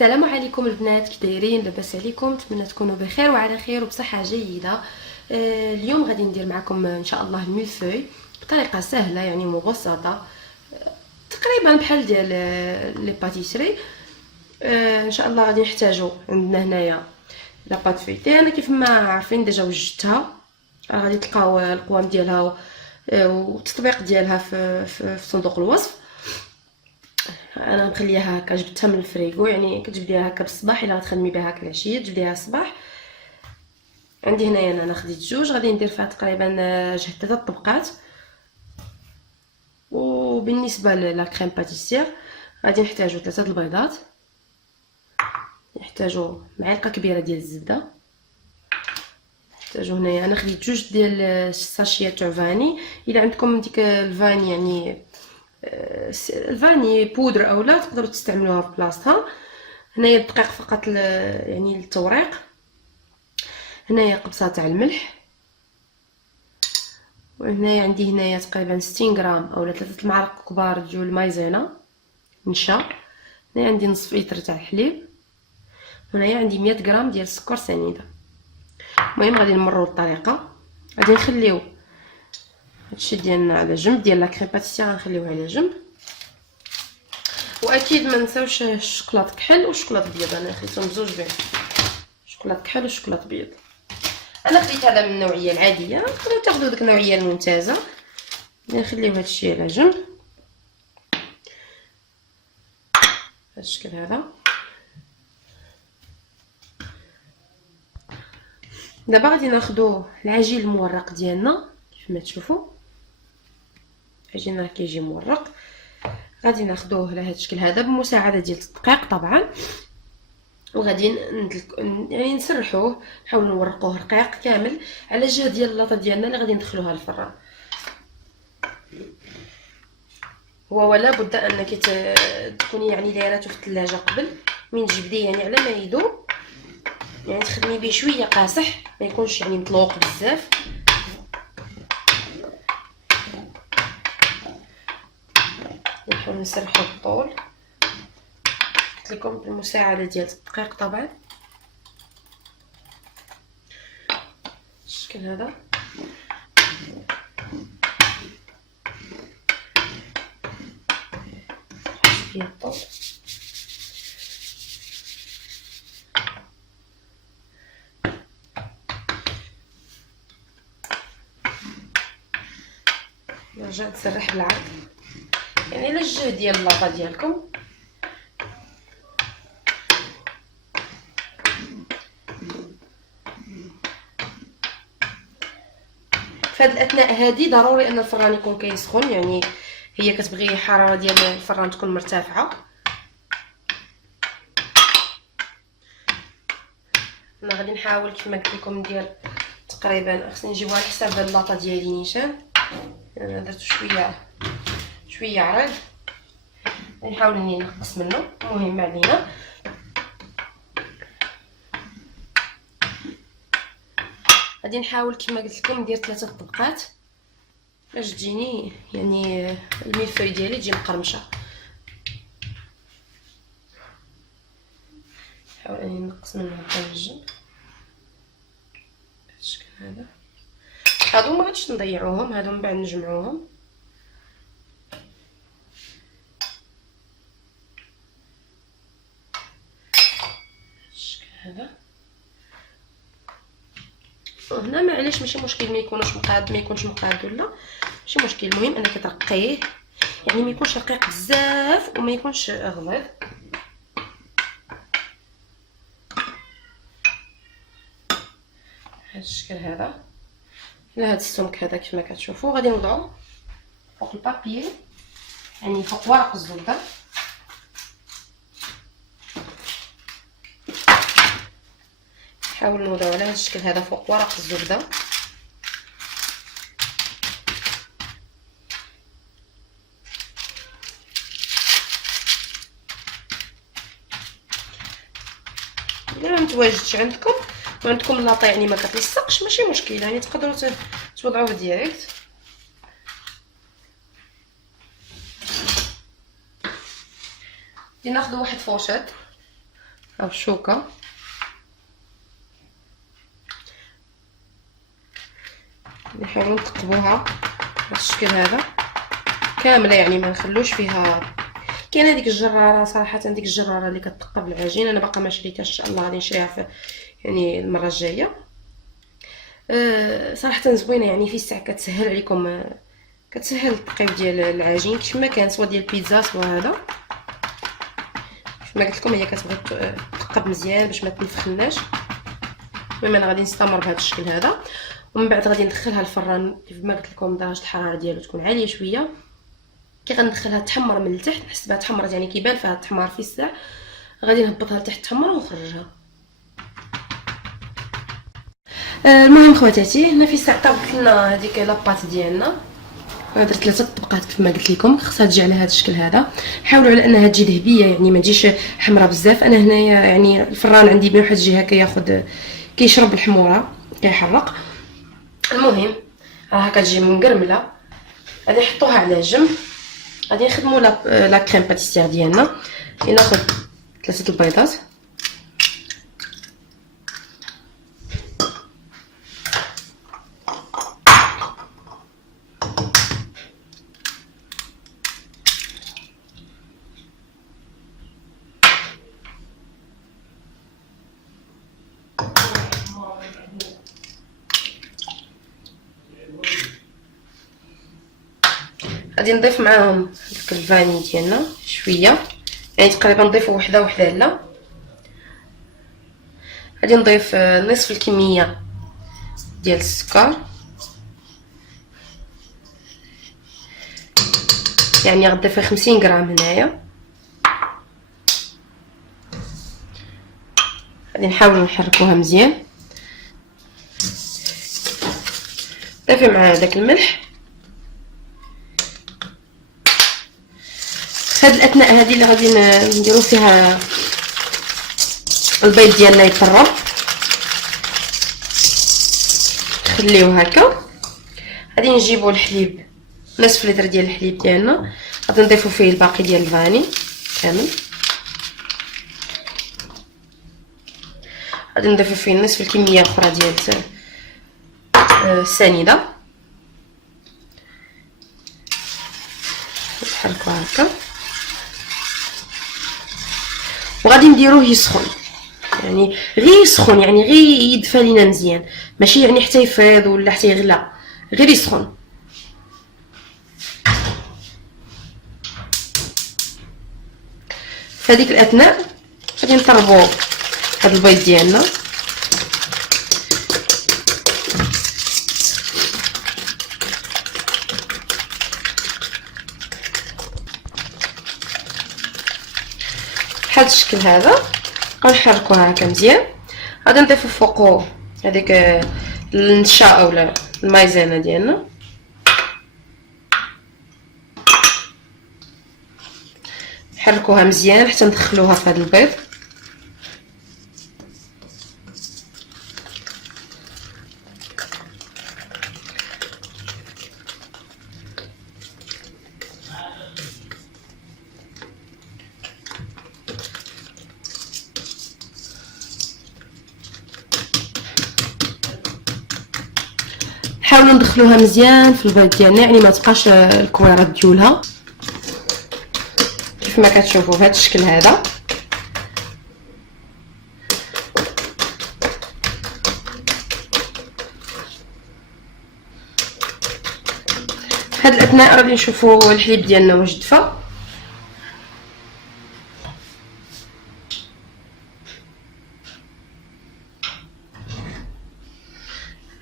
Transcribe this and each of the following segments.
السلام عليكم البنات، كي دايرين؟ لاباس عليكم؟ نتمنى تكونوا بخير وعلى خير وبصحه جيده. اليوم غادي ندير معكم ان شاء الله الميلفوي بطريقه سهله يعني مبسطه، تقريبا بحال ديال لي باتيسري. ان شاء الله غادي نحتاجو عندنا هنايا لا بات فيتي. انا كيف ما عارفين ديجا وجدتها، غادي تلقاو القوام ديالها والتطبيق ديالها في صندوق الوصف. انا مخليها هكا، جبتها من الفريغو، يعني كتجبديها هكا بالصباح الا غتخدمي بها هكا العشيه تجبديها الصباح. عندي هنايا انا خديت جوج، غادي ندير فيها تقريبا جهد 3 طبقات. وبالنسبه لا كريم باتيسير غادي نحتاجو 3 البيضات، نحتاجو معلقه كبيره ديال الزبده، نحتاجو هنايا انا خديت جوج ديال الساشيات تاع فاني. الا عندكم ديك الفاني يعني الفاني بودر او لا تقدروا تستعملوها في بلاصتها. هنايا الدقيق فقط يعني للتوريق. هنايا قبصه تاع الملح، وهنايا عندي هنايا تقريبا 60 غرام اولا 3 معالق كبار ديال المايزينا نشا. هنايا عندي نصف لتر تاع الحليب. هنايا عندي 100 غرام ديال السكر سنيده. المهم غادي نمروا الطريقه. غادي نخليو هادشي ديالنا على جنب، ديال لا كريم باتيسير غنخليوه على جنب. واكيد ما نساوش الشوكولاط كحل والشوكولاط بيض، انا خديتهم بزوج بيض، شوكولاط كحل وشوكولاط بيض. انا خديت هذا من النوعيه العاديه، تقدروا تاخذوا ديك النوعيه الممتازه. نخليو هادشي على جنب بهذا الشكل هذا. دابا غادي ناخذوا العجين المورق ديالنا كيف ما تشوفوا، العجين راه كيجي مورق. غادي ناخذوه على هذا الشكل هذا بمساعده ديال الدقيق طبعا، وغادي يعني نسرحوه، نحاول نورقوه رقيق كامل على الجهه ديال اللاطه ديالنا اللي غادي ندخلوها للفران. هو ولا بد انك تكوني يعني دايرته في الثلاجه قبل من تجبديه، يعني على ما يذوب، يعني تخدمي به شويه قاصح، ما يكونش يعني مطلوق بزاف. نحاول نسرحو بالطول، قلت لكم بالمساعده ديال الدقيق طبعا بالشكل هذا. شويه الطول. نرجع نسرح بالعرض يعني على الجهه ديال اللاطه ديالكم. في هذه الاثناء هذه ضروري ان الفران يكون كيسخن، يعني هي كتبغي الحراره ديال الفران تكون مرتفعه. انا غادي نحاول كما قلت لكم ندير تقريبا، خصني نجيبوها على حساب اللاطه ديالي نيشان، انا درت شويه عريض، نحاول اني نقص منه. المهم ما علينا. غادي نحاول كما قلت لكم ندير 3 طبقات باش تجيني يعني الميلفوي ديالي تجي مقرمشه. نحاول اني نقص منه هكا من الجنب بالشكل هذا. هادو ما غاديش نضيعوهم، هادو من بعد نجمعوهم. بالشكل هذا. وهنا معليش ماشي مشكل ما يكونش مقاد ولا ماشي مشكل، المهم انك ترقيه، يعني ما يكونش رقيق بزاف وما يكونش غليظ. بهذا الشكل هذا على هذا السمك هذا كيف ما كتشوفوا. غادي نوضعو فوق البابي، يعني فوق ورق الزبده. نحاول نوضعو على هذا الشكل هذا فوق ورق الزبده. الا ما متواجدش عندكم اللاطه يعني ما كتلصقش ماشي مشكل، يعني تقدروا توضعوه ديريكت. ناخذ واحد فوشيط او الشوكه. نحاولوا نقطبوها بالشكل هذا كامله، يعني ما نخلوش فيها. كاين هذيك الجراره صراحه، ديك الجراره اللي كتثقب العجين، انا باقا ما شريتهاش، ان شاء الله غادي نشريها في يعني المره الجايه. صراحه زوينه، يعني في الساعه كتسهل عليكم، كتسهل التقييم ديال العجين كيفما كان، سواء ديال البيتزا سواء هذا. كيفما قلت لكم هي كتبغي تثقب مزيان باش ما تنفخناش. المهم انا غادي نستمر بهذا الشكل هذا، ومن بعد غادي ندخلها الفران كيفما قلت لكم درجه الحراره ديالو تكون عاليه شويه. كي غندخلها تحمر من التحت، نحس بها تحمرت، يعني كيبان فيها التحمار في الساع، غادي نهبطها لتحت تحمر ونخرجها. المهم خواتاتي، هنا في الساع طابت لنا هذيك لاباط ديالنا. درت 3 طبقات كما قلت لكم، خصها تجي على هذا الشكل هذا. حاولوا على انها تجي ذهبيه، يعني ما تجيش حمراء بزاف. انا هنايا يعني الفران عندي من واحد الجهه كياخذ كيشرب الحموره كيحرق. المهم راها كتجي مقرمله، غادي نحطوها على جنب. غادي نخدموا لا كريم باتيسير ديالنا. غادي ناخذ 3 البيضات، غادي نضيف معاهم داك الفاني ديالنا شويه، يعني تقريبا نضيفوا وحده لا. غادي نضيف نصف الكميه ديال السكر، يعني غنضيف 50 غرام هنايا. غادي نحاولوا نحركوها مزيان. ضيفي مع داك الملح. هاد الاثناء هذه اللي غادي نديرو فيها البيض ديالنا يطرب، نخليوه هكا. غادي نجيبو الحليب، نصف لتر ديال الحليب ديالنا، غادي نضيفو فيه الباقي ديال الفاني كامل. غادي نضيفو فيه نصف الكميه الاخرى ديال السنيده، نحركو هكا. وغادي نديروه يسخن، يعني غير يسخن، يعني غير يدفى لينا مزيان، ماشي يعني حتى يفيض ولا حتى يغلى، غير يسخن. في هذيك الاثناء غادي نطربوا هذا البيض ديالنا. بهذا الشكل هذا غنحركوها هكا مزيان. غادي نضيفو فوقو هذيك النشا اولا المايزينا ديالنا. نحركوها مزيان حتى ندخلوها في هذا البيض. نحاولوا ندخلوها مزيان في البيض ديالنا، يعني ما تبقاش الكويرات ديالها كيف ما كتشوفوا بهذا الشكل هذا. في هذا الاثناء غادي نشوفوا الحليب ديالنا واش دفى.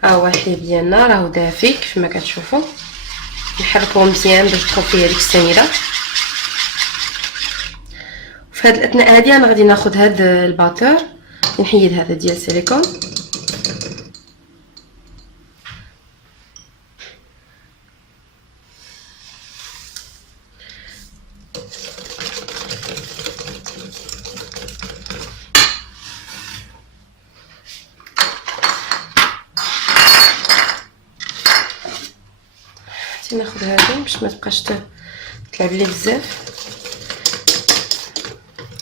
ها هو الحليب ديالنا راهو دافي كيف ما كتشوفوا. نحركوه مزيان باش تدخل فيه هذيك السنيده. في هذا الاثناء هذه انا غادي ناخذ هذا الباتور، نحيد هذا ديال السيليكون. ناخذ هذه باش ما تبقاش تلعب لي بزاف.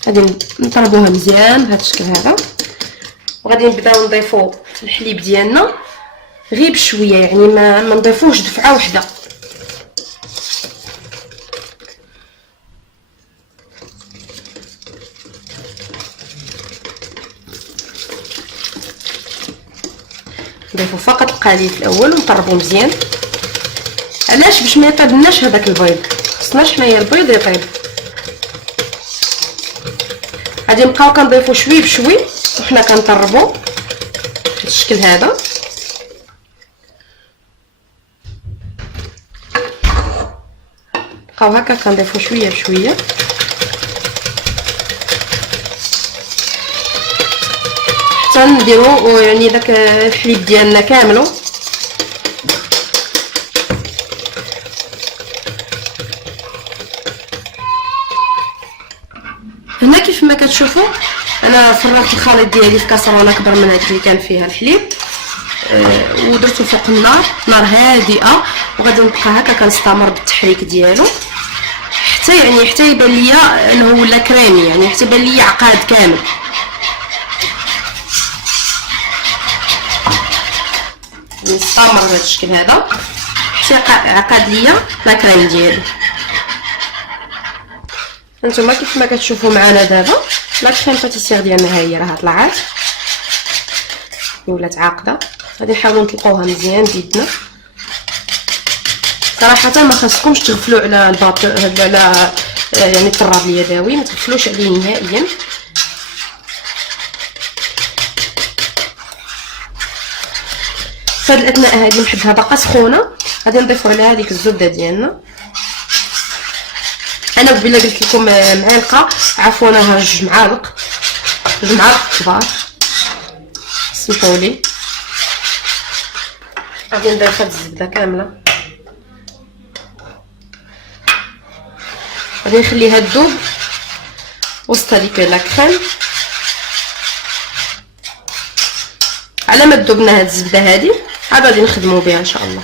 غادي نطربوها مزيان بهذا الشكل هذا، وغادي نبداو نضيفو الحليب ديالنا غير بشويه، يعني ما نضيفوش دفعه واحده. نضيفو فقط القليل في الاول ونطربو مزيان. علاش؟ باش ما يطيبناش هذاك البيض، خصناش حنايا البيض يطيب. غادي نبقاو كنضيفو شوي بشوي وحنا كنطربو بهذا الشكل هذا. بقاو هكا كنضيفو شويه بشويه حتى نديرو يعني داك الحليب ديالنا كامل. هنا كيف ما كتشوفوا انا فرغت الخليط ديالي في كاسرونه كبر من هذيك اللي كان فيها الحليب، ودرتو فوق النار، نار هادئه، وغادي نبقى هكا كنستمر بالتحريك ديالو حتى يبان ليا انه ولا كريمي، يعني حتى يبان ليا عقاد كامل. نستمر بهذا الشكل هذا حتى عقاد ليا لا كريم ديالي. هانتوما كيف ما كتشوفوا معنا دابا لا كريم باتيسير ديالنا ها هي راه طلعات ولات عاقده. غادي نحاولوا نطلقوها مزيان بيدنا. صراحه ما خاصكمش تغفلوا على الباطو على يعني الطراب اليدوي، ما تغفلوش عليه نهائيا. فهاد الاثناء هذه محدها باقا سخونه، غادي نضيفوا على هذيك الزبده ديالنا. انا قبيله قلت لكم معلقه، عفوا انا 2 معالق كبار، سمحوا لي. غادي نضيف هاد الزبده كامله، غادي نخليها تذوب وسط هذيك لا كريم. على ما تذوب لنا هاد الزبده هادي عاد غادي نخدموا بها ان شاء الله.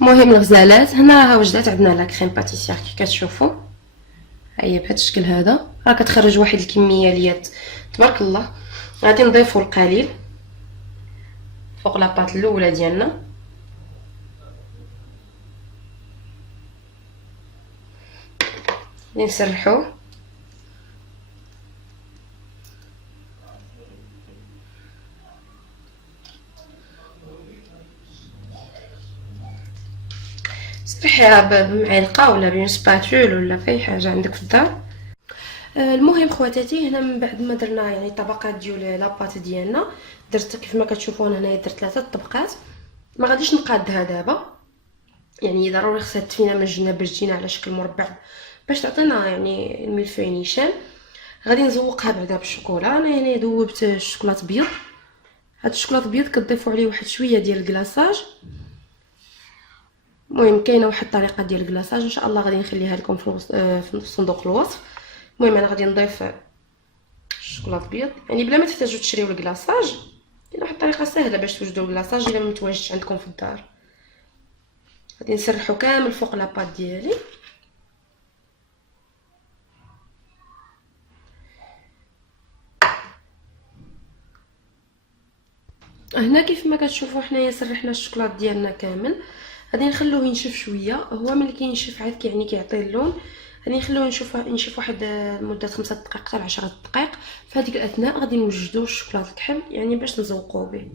المهم الغزالات هنا ها وجدات عندنا لا كريم باتيسير كي كتشوفوا، ها هي بهذا الشكل هذا، راه كتخرج واحد الكميه ليات تبارك الله. غادي نضيفوا القليل فوق لاباط الاولى ديالنا، نسرحوه سرحيها بمعلقه ولا بين سباتول ولا في اي حاجه عندك في الدار. المهم خواتاتي هنا من بعد ما درنا يعني الطبقات ديال لاباط ديالنا، درت كيف ما كتشوفوا هنايا درت 3 طبقات. ما غاديش نقادها دابا، يعني ضروري خصها تفينا من الجناب باش تجينا على شكل مربع باش تعطينا يعني الملفوي نيشان. غادي نزوقها بعدا بالشوكولا. انا هنا ذوبت الشوكولاط بيض. هاد الشوكولاط بيض كتضيفوا عليه واحد شويه ديال الكلاصاج. المهم كاينه واحد الطريقه ديال الكلاصاج ان شاء الله غادي نخليها لكم في صندوق الوصف. المهم انا غادي نضيف الشوكولاط بيض يعني بلا ما تحتاجوا تشريو الكلاصاج، كاينه واحد الطريقه سهله باش توجدوا الكلاصاج الا ما متواجدش عندكم في الدار. غادي نسرحو كامل فوق لاباط ديالي. هنا كيف ما كتشوفوا حنايا سرحنا الشوكولاط ديالنا كامل. غادي نخلوه ينشف شويه، هو ملي كينشف عاد يعني كيعطي اللون. غادي نخلوه ينشف واحد مده 5 دقائق حتى 10 دقائق. في هذيك الاثناء غادي نوجدوا الشوكولاط الكحل يعني باش نزوقوه به.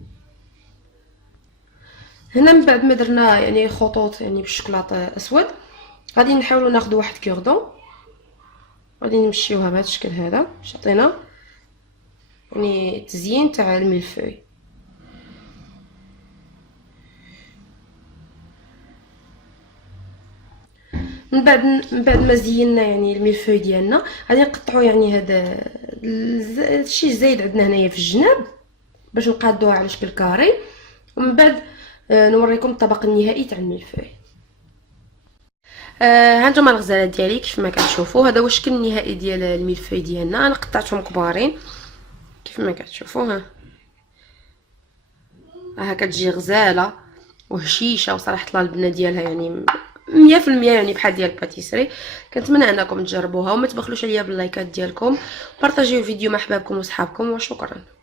هنا من بعد ما درنا يعني خطوط يعني بالشوكولاط اسود، غادي نحاولوا ناخذوا واحد كوردون، غادي نمشيوها بهذا الشكل هذا باش يعطينا يعني تزيين تاع الملفوي. من بعد ما زينا يعني الملفوي ديالنا، غادي نقطعوا يعني هذا الشيء الزايد عندنا هنايا في الجناب باش نقادوها على شكل كاري، ومن بعد نوريكم الطبق النهائي تاع الملفوي. هانتوما الغزالات ديالي كيف ما كتشوفوا هذا هو الشكل النهائي ديال الملفوي ديالنا. انا قطعتهم كبارين كيف ما كتشوفوا، ها كتجي غزاله وهشيشه، وصراحه الله البنه ديالها يعني 100% يعني بحال ديال الباتيسري. كنتمنى انكم تجربوها وما تبخلوش عليا باللايكات ديالكم، بارطاجيو الفيديو مع احبابكم وصحابكم، وشكرا.